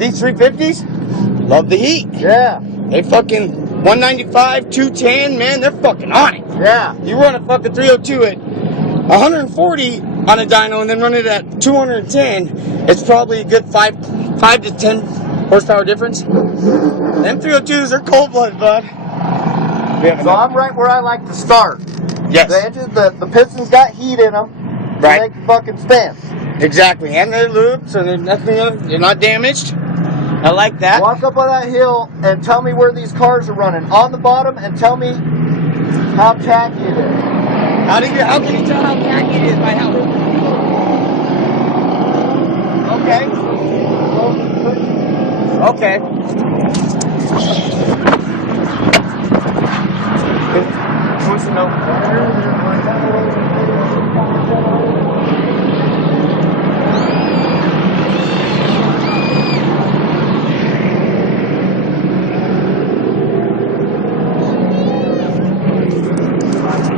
These 350s, love the heat. Yeah. They fucking 195, 210, man, they're fucking on it. Yeah. You run a fucking 302 at 140 on a dyno and then run it at 210, it's probably a good 5 to 10 horsepower difference. Them 302s are cold blood, bud. So I'm right where I like to start. Yes. The edges, the pistons got heat in them. Right. So they can fucking spin. Exactly, and they're lubed, so they're not damaged. I like that. Walk up on that hill and tell me where these cars are running. On the bottom, and tell me how tacky it is. How can you tell how tacky it is by how? Okay. Push it over.